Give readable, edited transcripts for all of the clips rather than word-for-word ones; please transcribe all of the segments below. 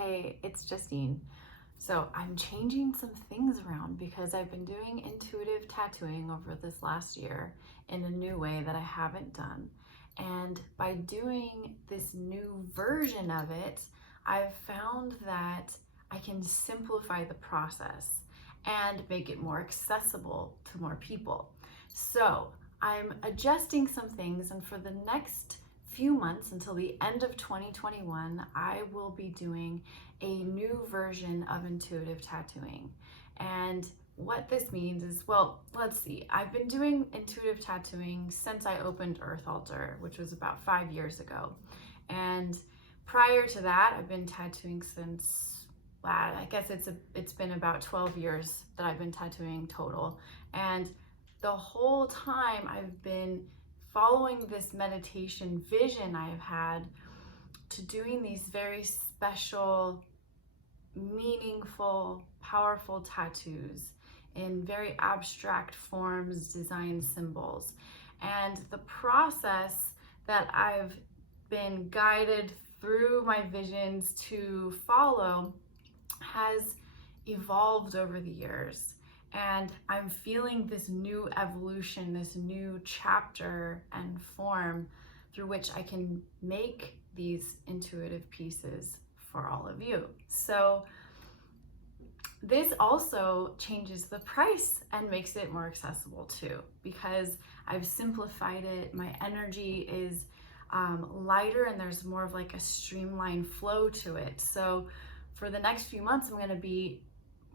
Hey, it's Justine. So I'm changing some things around because I've been doing intuitive tattooing over this last year in a new way that I haven't done. And by doing this new version of it, I've found that I can simplify the process and make it more accessible to more people. So I'm adjusting some things, and for the next few months until the end of 2021, I will be doing a new version of intuitive tattooing. And what this means is, well, let's see. I've been doing intuitive tattooing since I opened Earth Altar, which was about 5 years ago. And prior to that, I've been tattooing since, I guess it's been about 12 years that I've been tattooing total. And the whole time I've been following this meditation vision I've had to doing these very special, meaningful, powerful tattoos in very abstract forms, design symbols. And the process that I've been guided through my visions to follow has evolved over the years. And I'm feeling this new evolution, this new chapter and form through which I can make these intuitive pieces for all of you. So this also changes the price and makes it more accessible too, because I've simplified it. My energy is lighter and there's more of like a streamlined flow to it. So for the next few months, I'm going to be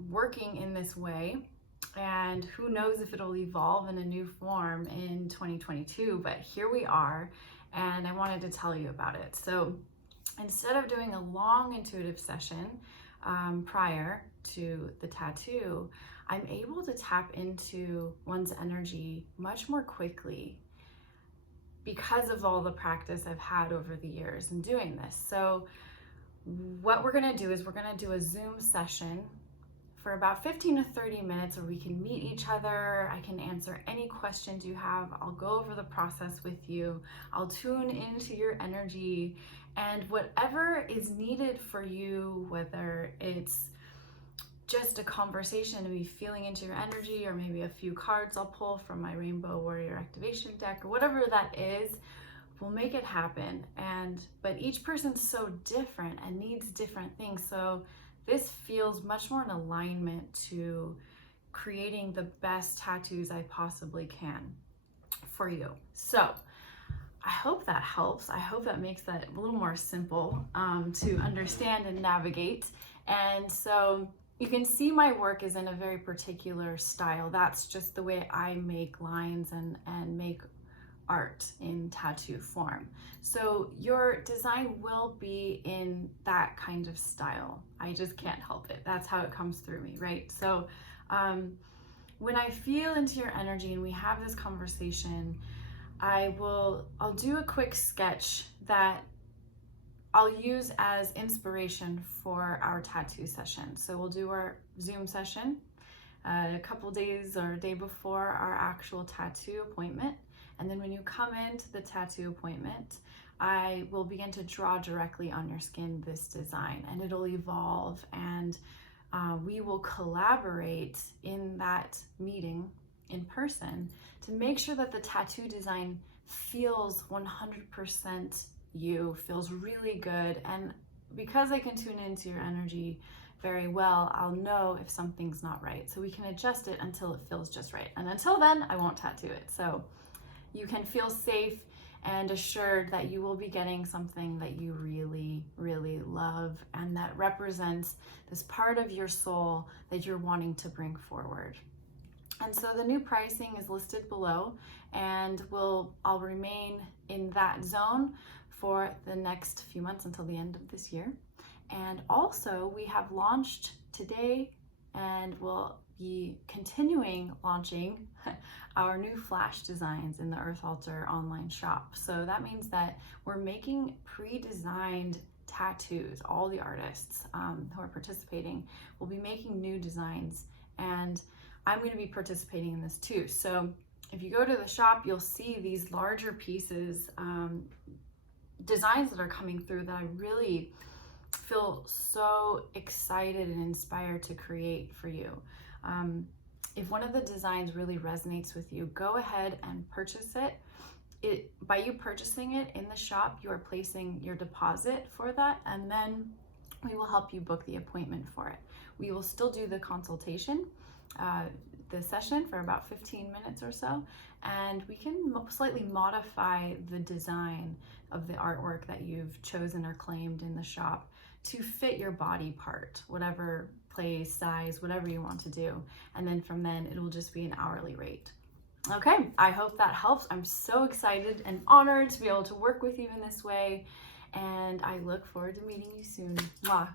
working in this way. And who knows if it'll evolve in a new form in 2022, but here we are, and I wanted to tell you about it. So instead of doing a long intuitive session prior to the tattoo, I'm able to tap into one's energy much more quickly because of all the practice I've had over the years in doing this. So what we're gonna do is we're gonna do a Zoom session for about 15 to 30 minutes where we can meet each other. I can answer any questions you have. I'll go over the process with you. I'll tune into your energy, and whatever is needed for you, whether it's just a conversation to be feeling into your energy, or maybe a few cards I'll pull from my Rainbow Warrior activation deck, or whatever that is, we'll make it happen. But each person's so different and needs different things. So this feels much more in alignment to creating the best tattoos I possibly can for you. So I hope that helps. I hope that makes that a little more simple to understand and navigate. And so you can see my work is in a very particular style. That's just the way I make lines and make art in tattoo form. So your design will be in that kind of style. I just can't help it. That's how it comes through me, right? So when I feel into your energy and we have this conversation, I'll do a quick sketch that I'll use as inspiration for our tattoo session. So we'll do our Zoom session a couple days or a day before our actual tattoo appointment. And then when you come into the tattoo appointment, I will begin to draw directly on your skin this design, and it'll evolve, and we will collaborate in that meeting in person to make sure that the tattoo design feels 100% you, feels really good. And because I can tune into your energy very well, I'll know if something's not right. So we can adjust it until it feels just right. And until then, I won't tattoo it. So you can feel safe and assured that you will be getting something that you really, really love and that represents this part of your soul that you're wanting to bring forward. And so the new pricing is listed below, and I'll remain in that zone for the next few months until the end of this year. And also we have launched today, and we'll be continuing launching our new flash designs in the Earth Altar online shop. So that means that we're making pre-designed tattoos. All the artists who are participating will be making new designs, and I'm going to be participating in this too. So if you go to the shop, you'll see these larger pieces, designs that are coming through that I really feel so excited and inspired to create for you. If one of the designs really resonates with you, go ahead and purchase it. By you purchasing it in the shop, you are placing your deposit for that, and then we will help you book the appointment for it. We will still do the consultation, the session for about 15 minutes or so, and we can slightly modify the design of the artwork that you've chosen or claimed in the shop to fit your body part, whatever place, size, whatever you want to do. And then from then, it will just be an hourly rate. Okay, I hope that helps. I'm so excited and honored to be able to work with you in this way, and I look forward to meeting you soon. Mwah.